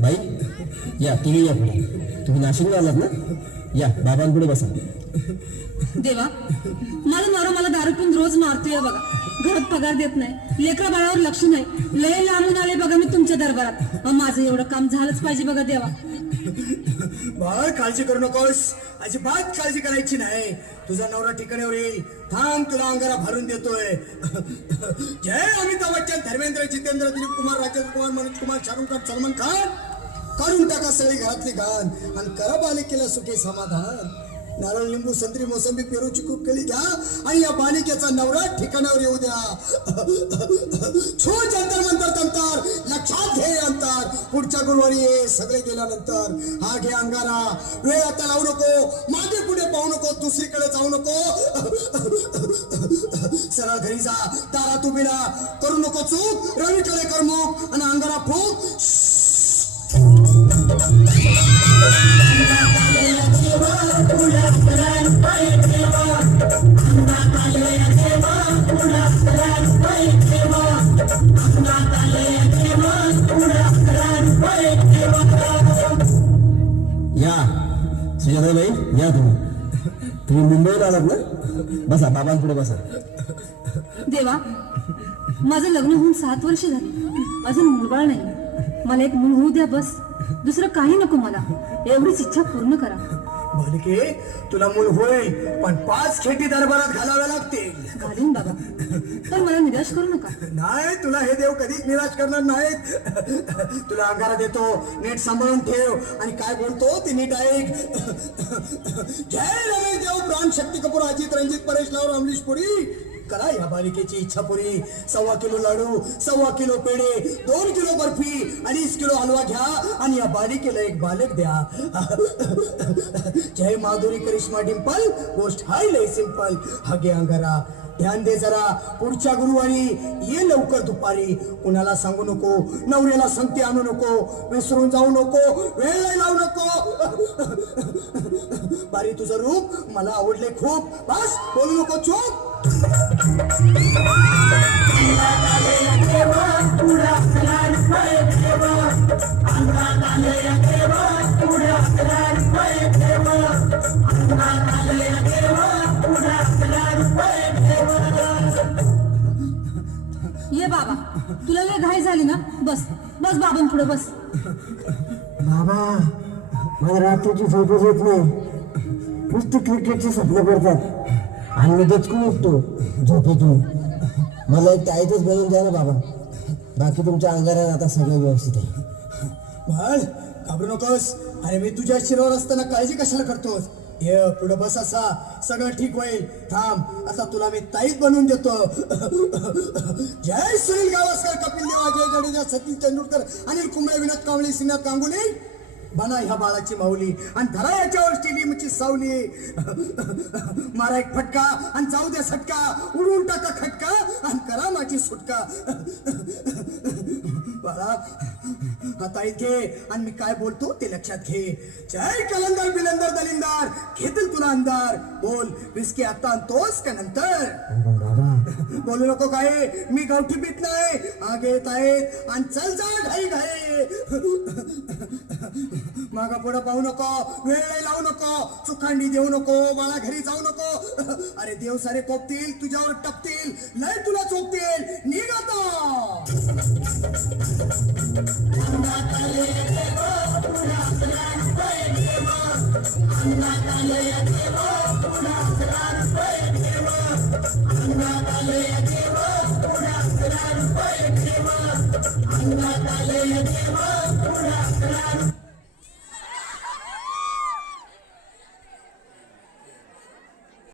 बाई या तुम्ही या पुढे. तुम्ही नाशिकला आलात ना? या बाबांपुढे बसा. देवा, माझा नवरा मला दारू पिऊन रोज मारतोय बघा. घरात पगार देत नाही, लेकरा बाळावर लक्ष नाही. लय लांबून आले बघा मी तुमच्या दरबारात. माझं एवढं काम झालंच पाहिजे बघा देवा. बाळ काळजी करू नकोस, अजिबात काळजी करायची नाही. तुझा नवरा ठिकाणावर येईल. थांब, तुला अंगारा भरून देतोय. जय अमिताभ बच्चन, धर्मेंद्र, जितेंद्र, दिलीप कुमार, राजेंद्र कुमार, मनोज कुमार, शाहरुख खान, सलमान खान. काढून टाका सगळी घरातली घाण आणि करा बालिकेला सुखी समाधान. नारळ, लिंबू, संत्री, मोसंबी, पेरू, चिकू, केळी घ्या आणि या बालिकेचा नवरा ठिकाणावर येऊ द्या. छो जंतर मंतर तंतर, लक्षात घे अंतर. पुढच्या गुरुवारी ये सगळे गेल्यानंतर. हा घे अंगारा, वेळ आता लावू नको, मागे पुढे पाहू नको, दुसरीकडे जाऊ नको. सरळ घरी जा, दारात उभी राहा, करू नको चूक, रवीकडे कर मुख आणि अंगारा फूक. या सुजाताबाई, या तुम्ही मुंबईला आलात ना? बसा, बाबांपुढे बसा. देवा, माझं लग्न होऊन 7 वर्ष झाली, अजून मुलबाळ नाही. मला एक मूल होऊ द्या बस. दुसरं काही नको मला. एवढीच इच्छा पूर्ण करा. बालिके, तुला मूल होईल, पण 5 खेटी दरबारात घालाव्या लागतील. घालीन बाबा, पण मला निराश करू नका. नाही, तुला हे देव कधीच निराश करणार नाहीत. तुला अंगारा देतो, नीट सांभाळून ठेव आणि काय बोलतो ते नीट ऐक. जय रमेश देव, प्राण, शक्ती कपूर, अजित, रणजित, परेश लावर, अमरीश पुरी. करा या बालिकेची इच्छा पुरी. 1.25 किलो लाडू, 1.25 किलो पेढे, 2 किलो बर्फी, 2.5 किलो हलवा घ्या आणि या बालिकेला एक बालक द्या. जय माधुरी, करिश्मा, डिंपल, गोष्ट हाय लय सिंपल. हा घे अंगारा, ध्यान दे जरा. पुढच्या गुरुवारी ये लवकर दुपारी. कुणाला सांगू नको, नवऱ्याला संगती आणू नको, विसरून जाऊ नको, वेळ नाही लावू नको. बारी, तुझं रूप मला आवडले खूप. बस, बोलू नको, चूप. ये बाबा, तुला लय घाई झाली ना? बस बस बाबांपुढे बस. बाबा, मला रात्रीची झोपच येत नाही. नुसती क्रिकेटची स्वप्न पडतात आणि मी दचकून उठतो झोपेतून. मला एक ताईतच बनवून द्या ना बाबा. बाकी तुमच्या अंगारात आता सगळं व्यवस्थित आहे. बाळ, घाबरू नकोस. अरे मी तुझ्या शिरावर असताना काळजी कशाला करतोस? ये पुढे बस, असा सगळं ठीक होईल. थांब, आता तुला मी ताईत बनवून देतो. जय सुनील गावस्कर, कपिल देव, अजय जडेजा, सचिन तेंडुलकर, अनिल कुंबळे, विनोद कांबळे, श्रीनाथ गांगुली. बना ह्या बाळाची माऊली आणि धरा याच्यावर स्टेडियमची सावली. मारा एक फटका आणि जाऊ द्या सटका. उडून टाका खटका आणि करा माझी सुटका. बाळा, आता इथे आणि मी काय बोलतो ते लक्षात घे. जय कलंदर, बिलंदर, दलिंदार, घेतील तुला अंधार. बोल, विस्की आता आणतोस का नंतर? बोलू नको काय, मी गावठी पीत नाही. आगे येत आहेत आणि चल जा घाई घाई. मागा पुढे पाहू नको, वेळ लावू नको, चुकांडी देऊ नको, बाळा घरी जाऊ नको. अरे देव सारे कोपतील, तुझ्यावर टपतील, लय तुला चोपतील. निघ आता. देवा,